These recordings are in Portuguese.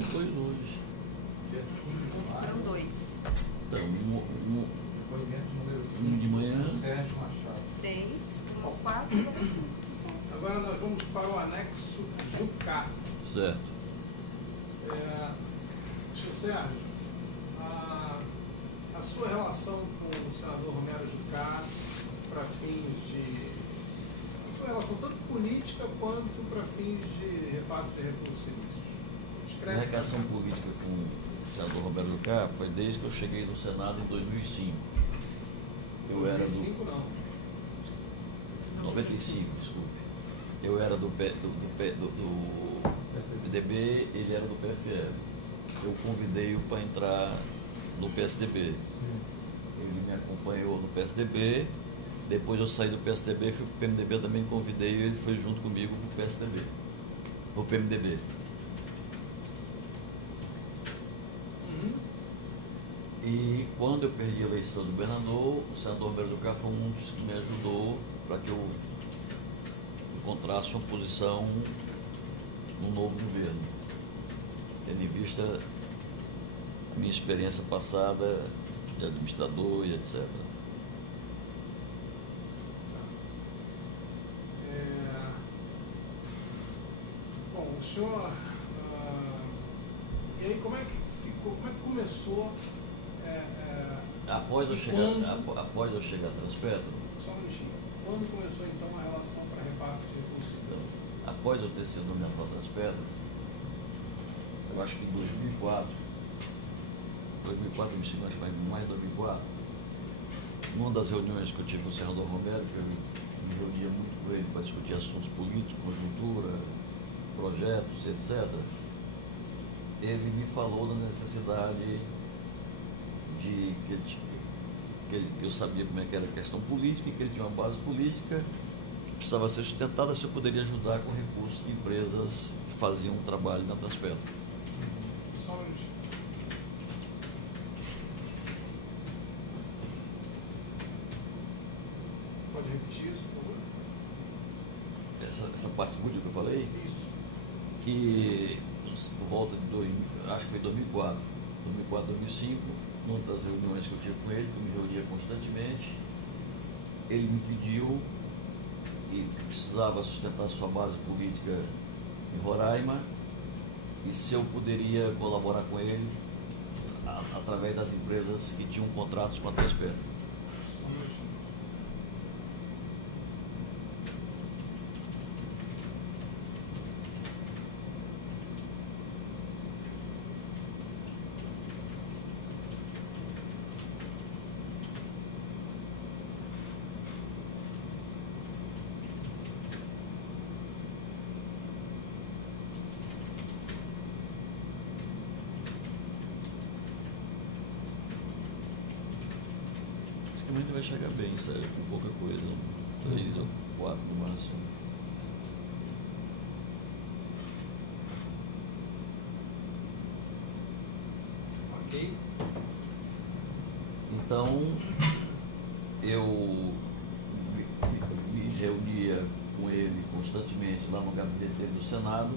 Foram 2 hoje. Dia 5 de maio. Foram 2. Então, Depoimento número 5 de manhã. do Sérgio Machado. 3, 4, 5. Agora nós vamos para o anexo Jucá. certo. Senhor Sérgio, a sua relação com o senador Romero Jucá para fins de... A sua relação tanto política quanto para fins de repasse de recursos ilícitos. A relação política com o senador Roberto Jucá foi desde que eu cheguei no Senado em 2005. Eu era do... 2005 não. 95, desculpe. Eu era do PDB, ele era do PFL. Eu convidei-o para entrar no PSDB. Ele me acompanhou no PSDB. Depois eu saí do PSDB, fui para o PMDB, também convidei e ele foi junto comigo para o PSDB. No PMDB. E quando eu perdi a eleição do governador, o senador Roberto Jucá foi um dos que me ajudou para que eu encontrasse uma posição no novo governo, tendo em vista a minha experiência passada de administrador e etc. Bom, o senhor... e aí como é que ficou, como é que começou... Após eu chegar a Transpetro, Só um minutinho. Quando começou então a relação para repasse de recursos? após eu ter sido nomeado para Transpetro, eu acho que em 2004, acho que mais de 2004, numa das reuniões que eu tive com o senador Romero, que eu me reunia muito com ele para discutir assuntos políticos, conjuntura, projetos, etc., ele me falou da necessidade de que eu sabia como é que era a questão política e que ele tinha uma base política que precisava ser sustentada, se eu poderia ajudar com recursos de empresas que faziam um trabalho na Transpetro. Só um minutinho. Pode repetir isso, por favor? Essa parte política que eu falei, Isso. que por volta de acho que foi 2004, 2005, numa das reuniões que eu tive com ele, que eu me reunia constantemente, ele me pediu que precisava sustentar sua base política em Roraima e se eu poderia colaborar com ele através das empresas que tinham contratos com a Transpetro. Só um minutinho. Praticamente vai chegar bem, sério, com pouca coisa, 3 ou 4 no máximo. Ok. Então, eu me reunia com ele constantemente lá no gabinete dele do Senado,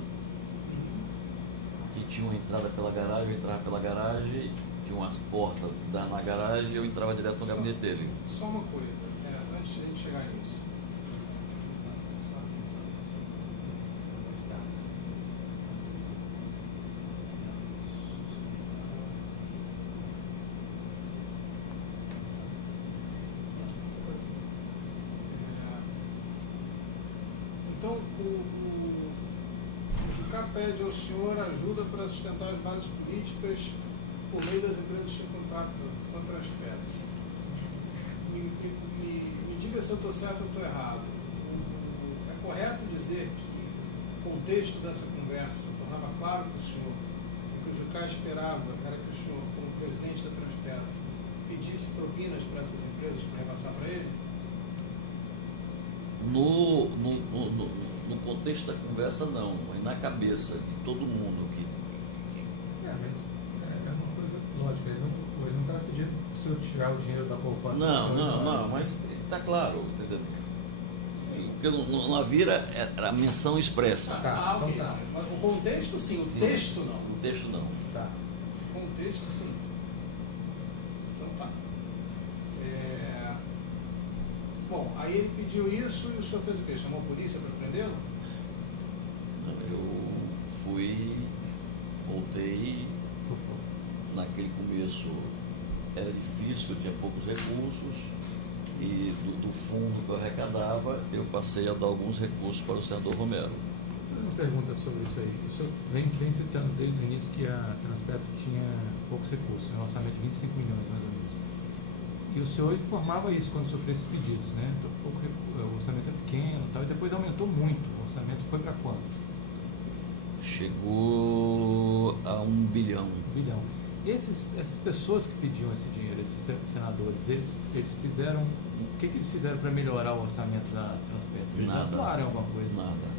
que tinha uma entrada pela garagem, eu entrava pela garagem, tinha umas portas na garagem e eu entrava direto no gabinete dele. Só uma coisa, antes de a gente chegar nisso. Então, o Jucá pede ao senhor ajuda para sustentar as bases políticas por meio das empresas que têm contrato com a Transpetro. Me diga se eu estou certo ou estou errado. É correto dizer que o contexto dessa conversa tornava claro para o senhor que o Jucá esperava era que o senhor, como presidente da Transpetro, pedisse propinas para essas empresas para repassar para ele? No contexto da conversa, não, mas na cabeça de todo mundo que... Mas é uma coisa lógica, ele não estava pedindo para o senhor tirar o dinheiro da poupança. Não, mas está claro, entendeu? Porque na vira era a menção expressa. Tá, ok. então tá. Mas o contexto sim, o texto não. O contexto não. Tá. Contexto, sim. Então tá. Bom, aí ele pediu isso e o senhor fez o quê? Chamou a polícia para prendê-lo? Eu voltei, naquele começo era difícil, eu tinha poucos recursos, e do fundo que eu arrecadava, eu passei a dar alguns recursos para o senador Romero. Uma pergunta sobre isso aí. O senhor vem citando desde o início que a Transpetro tinha poucos recursos, um orçamento de 25 milhões mais ou menos. E o senhor informava isso quando sofreu esses pedidos, né? Então, o orçamento é pequeno e tal, e depois aumentou muito. O orçamento foi para quanto? Chegou a 1 bilhão. 1 bilhão. E essas pessoas que pediam esse dinheiro, esses senadores, eles fizeram. O que eles fizeram para melhorar o orçamento da Transpetro? Eles Nada. atuaram alguma coisa? Nada.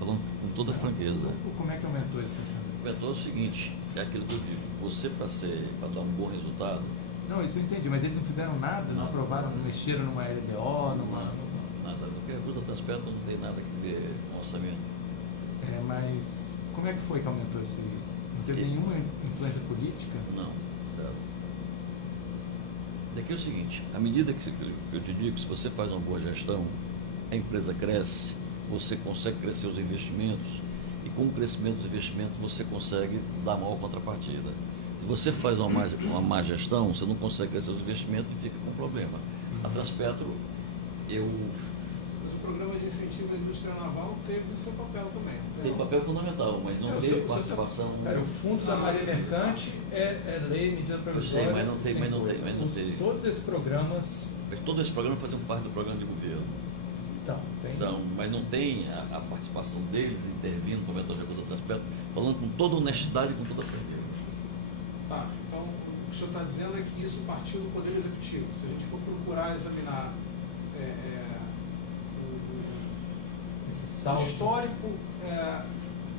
Falando com toda franqueza. Como é que aumentou esse orçamento? Aumentou o seguinte, é aquilo que eu digo, você para dar um bom resultado, Não, isso eu entendi, mas eles não fizeram nada, não aprovaram, não mexeram numa LDO, nada, porque a Ruta Transpetro não tem nada a ver com orçamento. Mas como é que foi que aumentou esse? Não teve Ele- nenhuma influência política? Não, zero. Daqui é o seguinte, à medida que eu te digo que se você faz uma boa gestão, a empresa cresce, você consegue crescer os investimentos, e com o crescimento dos investimentos você consegue dar maior contrapartida. Se você faz uma má gestão, você não consegue crescer os investimentos e fica com problema. A Transpetro, Mas o programa de incentivo à indústria naval teve o seu papel também. não tem papel fundamental, mas não teve participação. O fundo da Marinha Mercante é lei, medida Eu provisória. sei, mas não tem. Todos esses programas. Mas todo esse programa fazia parte do programa de governo. Tem. Então, mas não tem a participação deles intervindo no aumentar de recursos da Transpetro, falando com toda honestidade e com toda franqueza. Tá, então o que o senhor está dizendo é que isso partiu do Poder Executivo. Se a gente for procurar examinar Esse o saldo. histórico,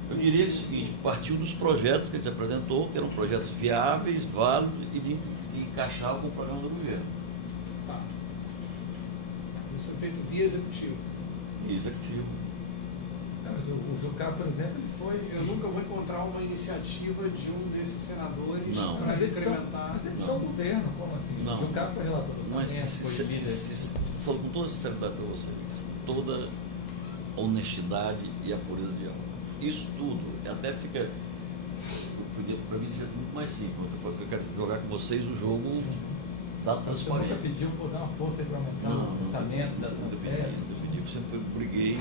Eu diria que é o seguinte, partiu dos projetos que ele apresentou, que eram projetos viáveis, válidos e de encaixar com o programa do governo. tá. Isso foi feito via Executivo. E executivo. Não, mas o Jucá, por exemplo, ele foi. Eu nunca vou encontrar uma iniciativa de um desses senadores Não. para Mas eles incrementar. são governo, como assim? Não. O Jucá foi relator do Mas orçamento, foi líder. falo com toda a sinceridade para vocês, toda a honestidade e a pureza de alma. Isso tudo até fica, para mim, isso é muito mais simples. Eu quero jogar com vocês o jogo da Você nunca transparência. pediu por dar uma força para aumentar o orçamento da Transpetro? Eu sempre briguei,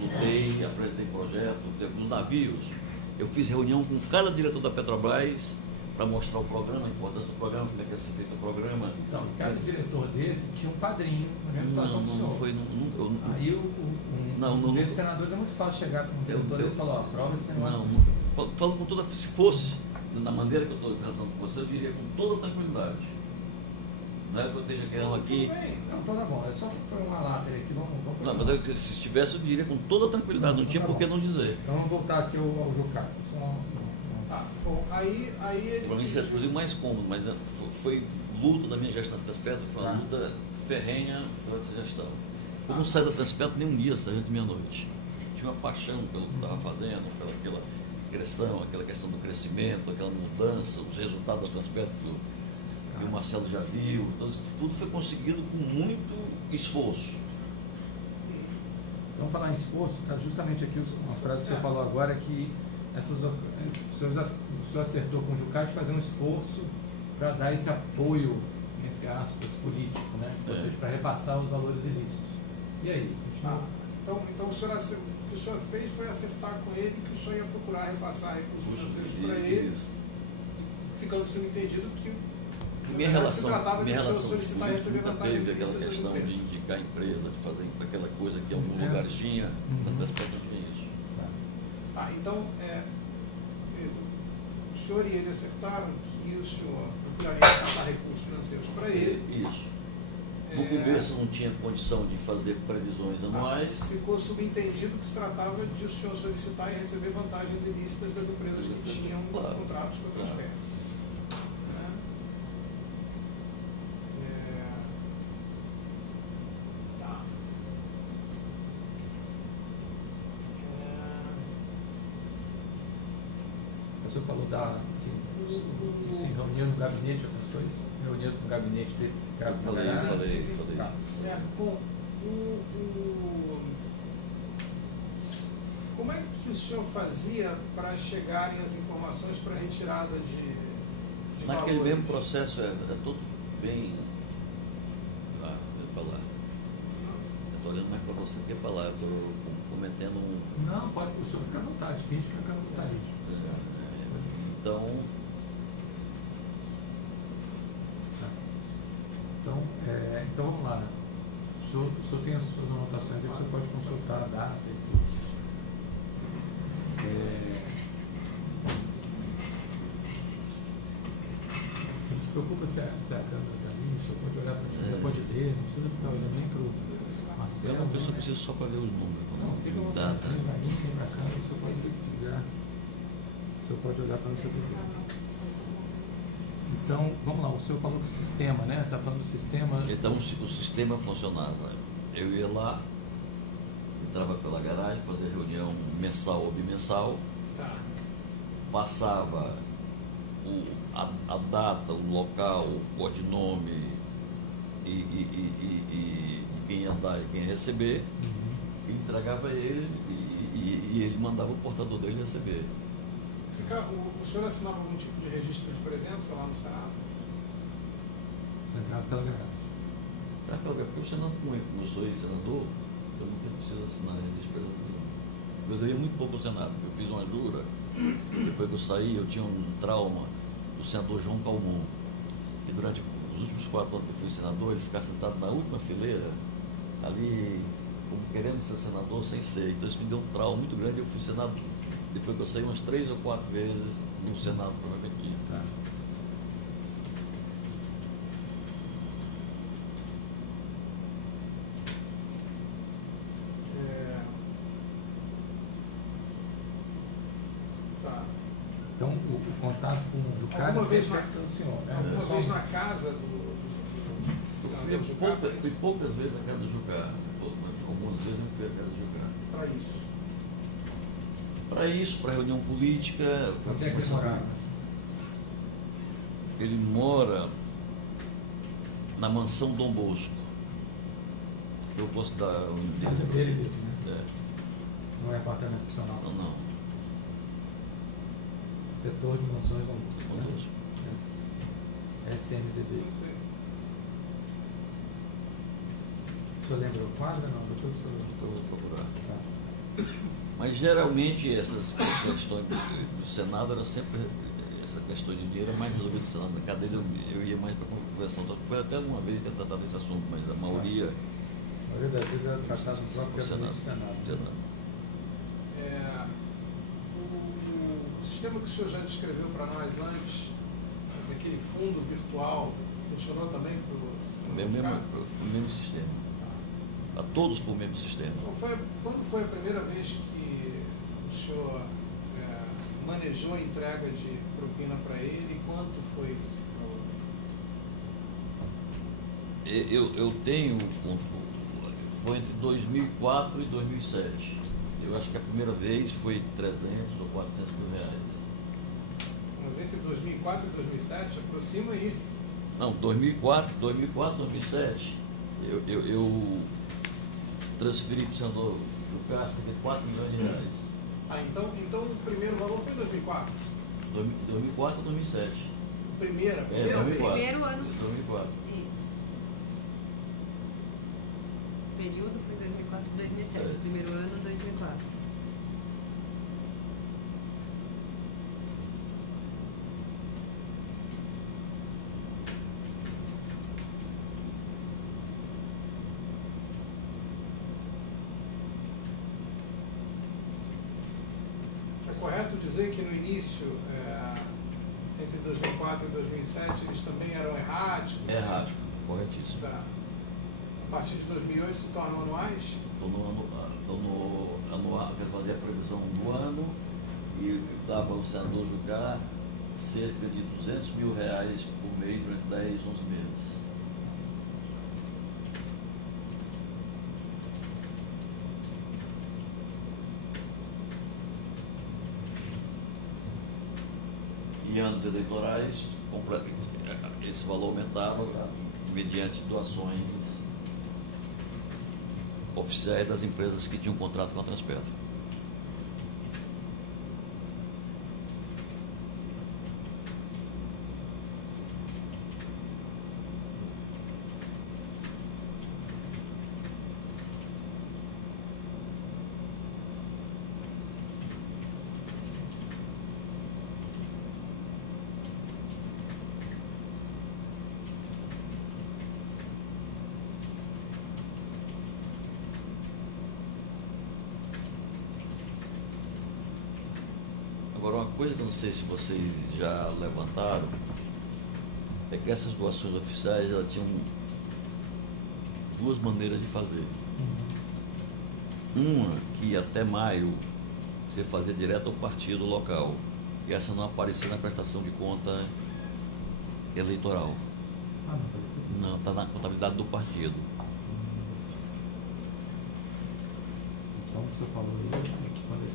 lutei, apresentei projeto, nos navios. Eu fiz reunião com cada diretor da Petrobras para mostrar o programa, a importância do programa, como é que ia ser feito o programa. Então, cada diretor desse tinha um padrinho, na mesma situação do senhor. Não foi. Aí Não, desses senadores é muito fácil chegar com um diretor desse e falar, ó, aprova esse negócio. Falo com toda. Se fosse da maneira que eu estou casando com você, eu diria com toda tranquilidade. Não é que eu esteja querendo aqui. Tudo bem. Não, então tá bom, é só que foi uma lata aqui, vamos Não, mas se estivesse, eu diria com toda tranquilidade, não tinha por que não dizer. Então vamos voltar aqui ao Jucá. Tá, bom, aí ele. Para mim, isso é inclusive mais cômodo, mas foi luta da minha gestão da Transpetro, foi uma luta ferrenha dessa gestão. Eu não saí da Transpetro nem um dia, sargento, meia-noite. Tinha uma paixão pelo que eu estava fazendo, pela direção, aquela questão do crescimento, aquela mudança, os resultados da Transpetro, que o Marcelo já viu. Então, isso tudo foi conseguido com muito esforço. Vamos falar em esforço, tá? Justamente aqui uma frase que você falou agora, que o senhor acertou com o Jucá de fazer um esforço para dar esse apoio, entre aspas, político, né? Ou seja, para repassar os valores ilícitos. E aí? Continua. Então o que o senhor fez foi acertar com ele que o senhor ia procurar repassar recursos financeiros para ele, ficando subentendido que Minha relação tratava de política solicitar e receber nunca vantagens teve aquela ilícitas das questão de empresas. indicar a empresa, de fazer aquela coisa que em algum lugar tinha, na Transpetro não tinha isso. Então, o senhor e ele acertaram que o senhor procuraria repassar recursos financeiros para ele. Isso. No começo não tinha condição de fazer previsões anuais. Ficou subentendido que se tratava de o senhor solicitar e receber vantagens ilícitas das empresas que tinham contratos com a Transpetro. Tá. Você falou que se reunia no gabinete, outras coisas? Reunia no gabinete dele, ficava no Falei isso, garagem? falei isso, falei Tá. isso. Bom, como é que o senhor fazia para chegarem as informações para retirada de Naquele valores? mesmo processo é tudo bem. Ah, eu ia falar. Eu estou olhando mais para você que falar. Eu estou cometendo um. Não, pode, o senhor fica à vontade, finge que fica à vontade. Então, Tá. Então vamos lá. O senhor tem as suas anotações aí, o senhor pode consultar a data e tudo. Não se preocupa se a câmera está ali, o senhor pode olhar para frente, você pode ler, não precisa ficar olhando nem para o Marcelo. eu né? preciso só para ver os números. Não, fica à vontade, tem para mim, tem para cá, o senhor pode ver o que quiser. O senhor pode olhar para onde o senhor quiser. Então, vamos lá, o senhor falou do sistema, né? Está falando do sistema. Então o sistema funcionava. Eu ia lá, entrava pela garagem, fazia reunião mensal ou bimensal, Tá. passava a data, o local, o codinome e quem ia dar e quem ia receber, Uhum. e entregava a ele e ele mandava o portador dele receber. O senhor assinava algum tipo de registro de presença lá no Senado? Você entrava pela garagem. Porque o Senado, como eu sou ex-senador, eu não preciso assinar registro de presença nenhuma. Mas eu ia muito pouco ao Senado, porque eu fiz uma jura, depois que eu saí, eu tinha um trauma do senador João Calmon, que durante os últimos 4 anos que eu fui senador, ele ficava sentado na última fileira, ali, como querendo ser senador sem ser. Então isso me deu um trauma muito grande. Eu fui senador, depois que eu saí, umas 3 ou 4 vezes no Senado, provavelmente. Tá. Tá. Então, o contato com o Jucá Alguma sempre vez na- feito pelo senhor, né? Alguma Só- vez na casa do Eu senador Jucá fui poucas vezes na casa do Jucá, mas algumas vezes eu fui à casa do Jucá. para isso? Para isso, para reunião política. Onde é que ele morava? Ele mora na mansão Dom Bosco. Eu posso dar um Casa endereço. dele mesmo, né? É. Não é apartamento funcional. Não. Setor de mansões Dom Bosco, Dom né? Bosco. SMDB. Não sei. O senhor lembra o quadro? Não, depois o senhor... Vou procurar. Tá. Mas geralmente essas questões do Senado era sempre essa questão de dinheiro é mais resolvida do Senado. Na cadeira eu ia mais para conversão. Foi até uma vez que eu tratado desse assunto, mas a maioria Na verdade, às vezes era tratado no próprio do gabinete Senado. do Senado. Senado. O sistema que o senhor já descreveu para nós antes, daquele fundo virtual, funcionou também para O mesmo sistema. A todos foi o mesmo sistema. Quando foi a primeira vez que o senhor manejou a entrega de propina para ele e quanto foi isso? Eu tenho, foi entre 2004 e 2007. Eu acho que a primeira vez foi 300 ou 400 mil reais. Mas entre 2004 e 2007, aproxima aí. Não, 2004, 2007, eu transferi para o senador Jucá cerca de 4 milhões de reais. Então o primeiro valor foi 2004. 2004 a 2007. Primeira É, vez. 2004. Primeiro ano. 2004. Isso. O período foi 2004 e 2007. É. Primeiro ano, 2004. É correto dizer que no início, entre 2004 e 2007, eles também eram erráticos? É errático, corretíssimo. Tá. A partir de 2008 se tornam anuais? Estou no anual, quer fazer a previsão do ano e dava ao senador Jucá cerca de 200 mil reais por mês durante 10, 11 meses. em anos eleitorais, esse valor aumentava mediante doações oficiais das empresas que tinham contrato com a Transpetro. Agora, uma coisa que eu não sei se vocês já levantaram é que essas doações oficiais elas tinham duas maneiras de fazer. Uma que até maio você fazia direto ao partido local, e essa não aparecia na prestação de conta eleitoral. Ah, não apareceu. Não, está na contabilidade do partido. Então, o que o senhor falou aí é que quando é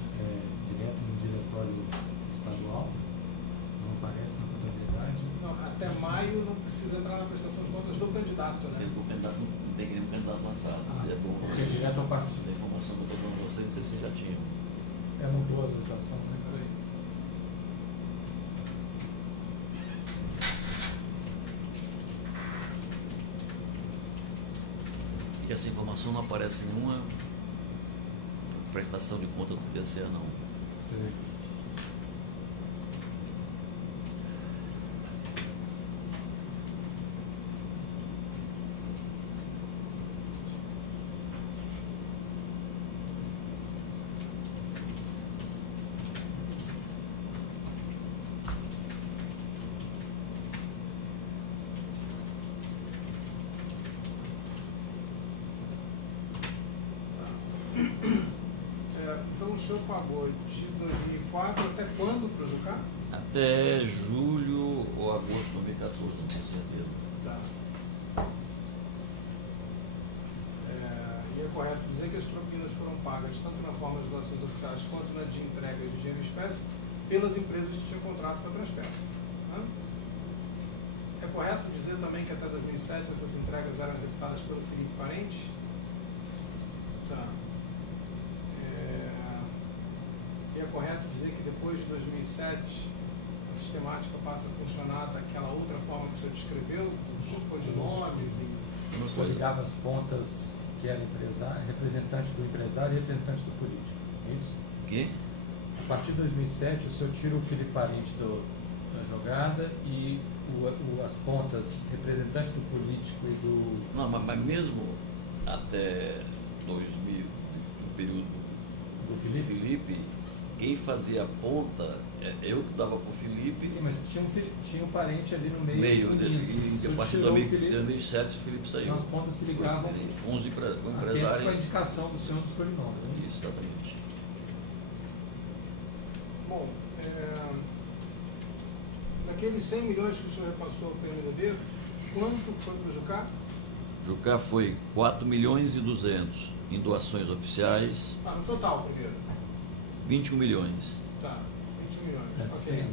direto no diretório estadual, não aparece na contabilidade. Não, até maio não precisa entrar na prestação de contas do candidato, né? O candidato não tem nenhum candidato lançado. É bom. Porque é direto ao partido. A informação que eu estou dando a vocês, não sei se vocês já tinham. É mudou a habilitação, né? Peraí. E essa informação não aparece em nenhuma prestação de conta do TCE, não. Então o senhor pagou de 2004 até quando para o Jucá? Até julho ou agosto de 2014, não tenho certeza. Tá. E é correto dizer que as propinas foram pagas tanto na forma de doações oficiais quanto na de entrega de dinheiro em espécie pelas empresas que tinham contrato com a Transpetro. Né? É correto dizer também que até 2007 essas entregas eram executadas pelo Felipe Parente? Tá. E é correto dizer que depois de 2007 a sistemática passa a funcionar daquela outra forma que o senhor descreveu, com codinomes e... O senhor ligava as pontas que era empresário, representante do empresário e representante do político, é isso? O quê? A partir de 2007, o senhor tira o Felipe Parente da jogada e as pontas representante do político e do... Não, mas mesmo até 2000, no período Do do Felipe, quem fazia a ponta, eu que dava para o Felipe, Sim, mas tinha um parente ali no meio. e a partir de 2007 o Felipe saiu. As pontas se ligavam. Com os Apenas com a empresários. indicação do senhor dos sobrenomes. Né? Isso, exatamente. Bom, daqueles 100 milhões que o senhor repassou para o PMDB, quanto foi para o Jucá? Jucá foi 4 milhões e 200 em doações oficiais, Ah, no total primeiro. 21 milhões. Tá, 20 milhões. É Ok. 100. Aí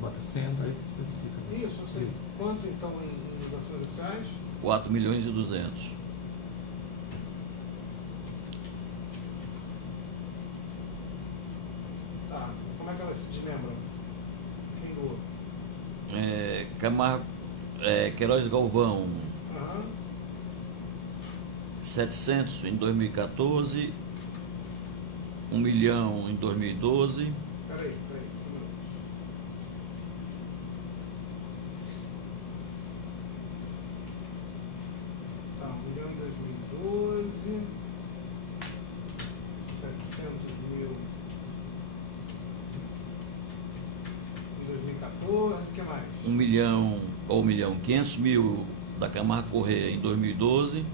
bota 100, aí especifica. Isso, eu sei. Isso. Quanto então em doações oficiais? 4 milhões e 200. Tá, como é que elas se desmembram? Quem doou? Queiroz Galvão, Aham. 700 em 2014, 1 milhão em 2012, Peraí, um minuto. Tá, 1 milhão em 2012, 700 mil em 2014, o que mais? 1 milhão, ou 1 milhão, 500 mil da Camargo Corrêa em 2012,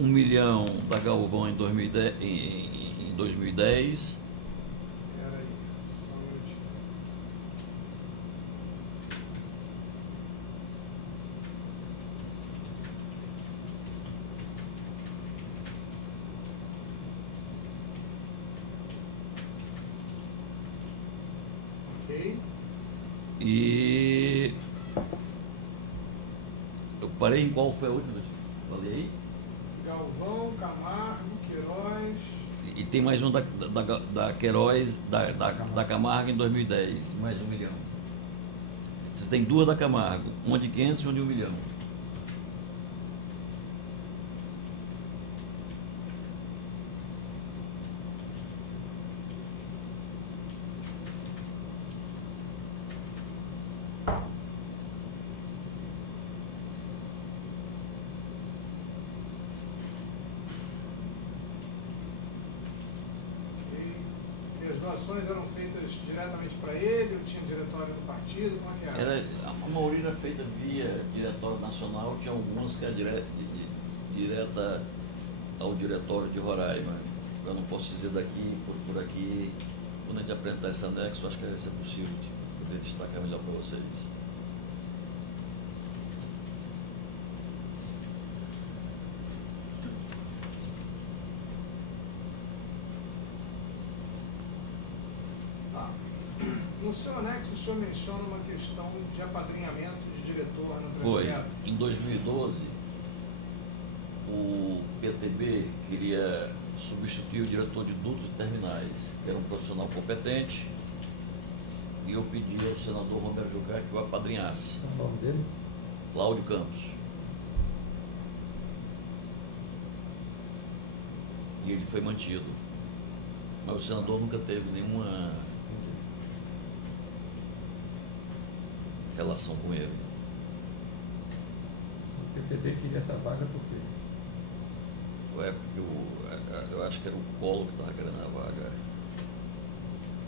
um milhão da Galvão em 2010, em 2010, Peraí, só um minutinho. parei em qual foi a última que eu falei aí? Galvão, Camargo, Queiroz. E tem mais um da Queiroz, da Camargo em 2010, mais 1 milhão. Você tem duas da Camargo, uma de 500 e uma de 1 milhão. E as doações eram feitas diretamente para ele, ou tinha diretório do partido, como é que era? A maioria era feita via Diretório Nacional, tinha algumas que era direta ao Diretório de Roraima. Eu não posso dizer daqui, por aqui. Quando a gente apresentar esse anexo, acho que vai ser possível de poder destacar melhor para vocês. Tá. No seu anexo, o senhor menciona uma questão de apadrinhamento de diretor no Foi. projeto. Em 2012, o PTB queria substituir o diretor de dutos e terminais, que era um profissional competente, e eu pedi ao senador Romero Jucá que o apadrinhasse, O nome dele? Cláudio Campos. E ele foi mantido. Mas o senador nunca teve nenhuma relação com ele. O PTB queria essa vaga por quê? Foi a época que eu acho que era o Collor que estava querendo a vaga.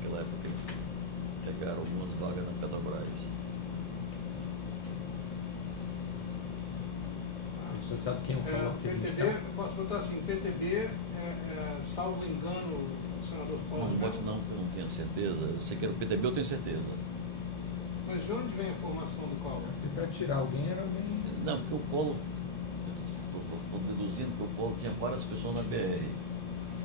Naquela época eles pegaram algumas vagas na Petrobras. O senhor sabe quem é o Paulo que a gente PTB, quer? eu posso botar assim, PTB, salvo engano, o senador Paulo. Não pode não, porque eu não tenho certeza. Eu sei que era o PTB, eu tenho certeza. Mas de onde vem a informação do Collor? E para tirar alguém era alguém. Não, porque o Collor, estou deduzindo que o Collor tinha várias pessoas na BR.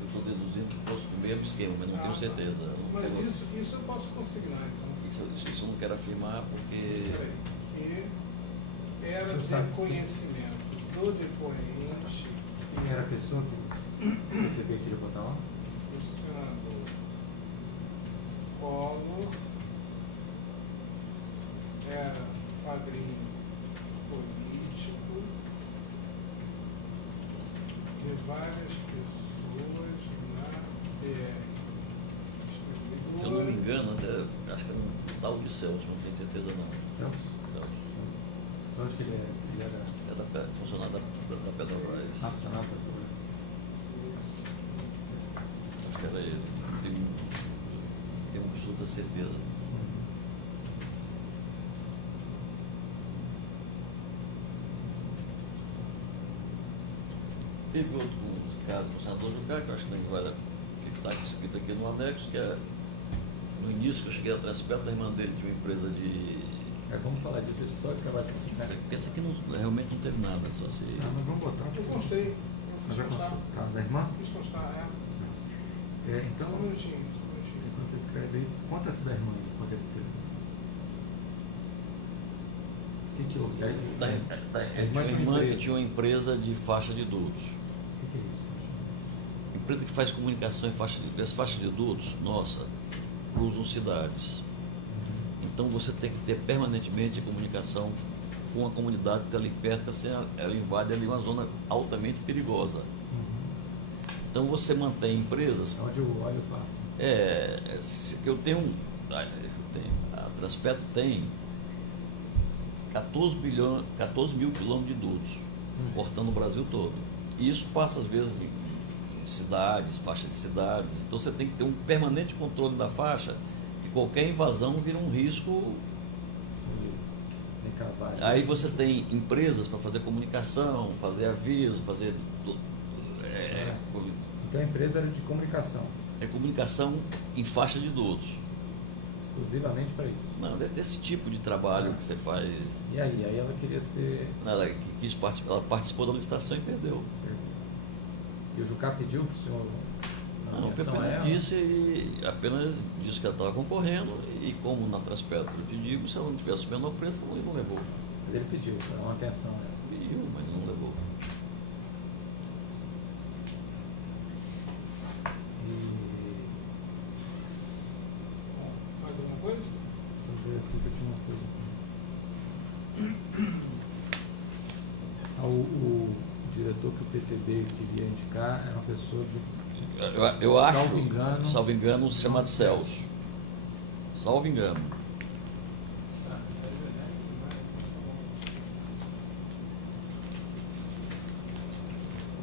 Eu estou deduzindo que fosse do mesmo esquema, mas não tenho certeza. Não Mas quero- isso eu posso consignar, então. isso eu não quero afirmar porque Peraí. Que era Você de sabe que- conhecimento do depoente Quem era a pessoa que o PTB queria botar lá? do senador Collor era padrinho político de várias pessoas na BR se eu não me distribuidora. engano, até, acho que era um tal de Celso, não tenho certeza não. Celso? Celso. Eu acho que ele era É funcionário da Petrobras. nacional da Petrobras. Acho que era ele. Tenho absoluta certeza. Teve outros casos no senador Jucá, que eu acho que nem vale, que está escrito aqui no anexo, que é no início que eu cheguei a Transpetro, a irmã dele tinha uma empresa de. Vamos falar disso, ele só acabar de considerar. Porque esse aqui realmente não teve nada, só se. Não, mas vamos botar. Eu constei, eu Mas fiz vai constar. constar. Ah, da irmã? Fiz constar, Então, Só um minutinho, só um minutinho. enquanto você escreve aí, conta essa da irmã aí, quando ele escreveu. O que houve? Aí, Da a tinha uma tinha irmã que empresa. tinha uma empresa de faixa de dutos. O que é isso? Empresa que faz comunicação em faixa de dutos. As faixas de dutos, nossa, cruzam cidades. Então você tem que ter permanentemente comunicação com a comunidade que está ali perto, porque senão ela invade ali uma zona altamente perigosa. Então você mantém empresas. Onde o óleo passa. Eu tenho. A Transpetro tem 14 mil quilômetros de dutos, cortando o Brasil todo. E isso passa às vezes em cidades, faixa de cidades. Então você tem que ter um permanente controle da faixa, que qualquer invasão vira um risco. Tem cavalo. Aí você tem empresas para fazer comunicação, fazer aviso, fazer. Então a empresa era de comunicação, É comunicação em faixa de dutos. exclusivamente para isso. Não, desse tipo de trabalho que você faz. E aí ela queria ser. Ela quis participar, ela participou da licitação e perdeu. E o Jucá pediu para o senhor. uma Não, menção a apenas ela? disse, e apenas disse que ela estava concorrendo, e como na Transpetro eu te digo, se ela não tivesse o menor preço, ela não levou. Mas ele pediu, para uma atenção a ela. Pediu, mas não levou. Bom, mais alguma coisa? Deixa eu ver aqui que eu tinha uma coisa aqui. O diretor que o PTB queria indicar era uma pessoa de. Eu acho, Salvo engano, chamado Celso. Salvo engano.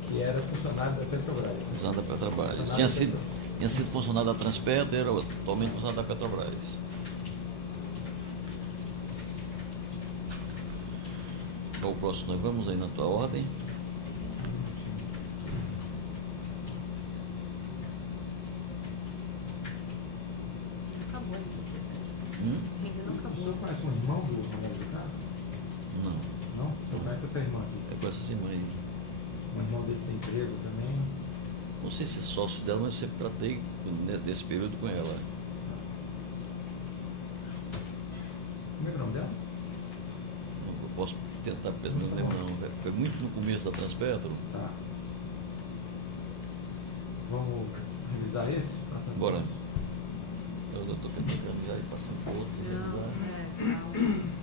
Que era funcionário da Petrobras. Né? Funcionário da Petrobras. Funcionário Tinha da sido, Petrobras. tinha sido funcionário da Transpetro, era atualmente funcionário da Petrobras. Qual o próximo? Nós vamos aí na tua ordem. Acabou ainda, você Hum? ainda não O acabou. senhor conhece um irmão do Manuel de Carlos? Não. Não? O senhor conhece essa irmã aqui? É com essa irmã aí. O irmão dele tem empresa também. Não sei se é sócio dela, mas eu sempre tratei nesse período com ela. Como é que é o nome dela? Eu posso tentar, não lembro não. Foi muito no começo da Transpetro. Tá. Vamos revisar esse? Passando Bora. Eu estou tentando já ir passando por outros. Não, revisar. calma.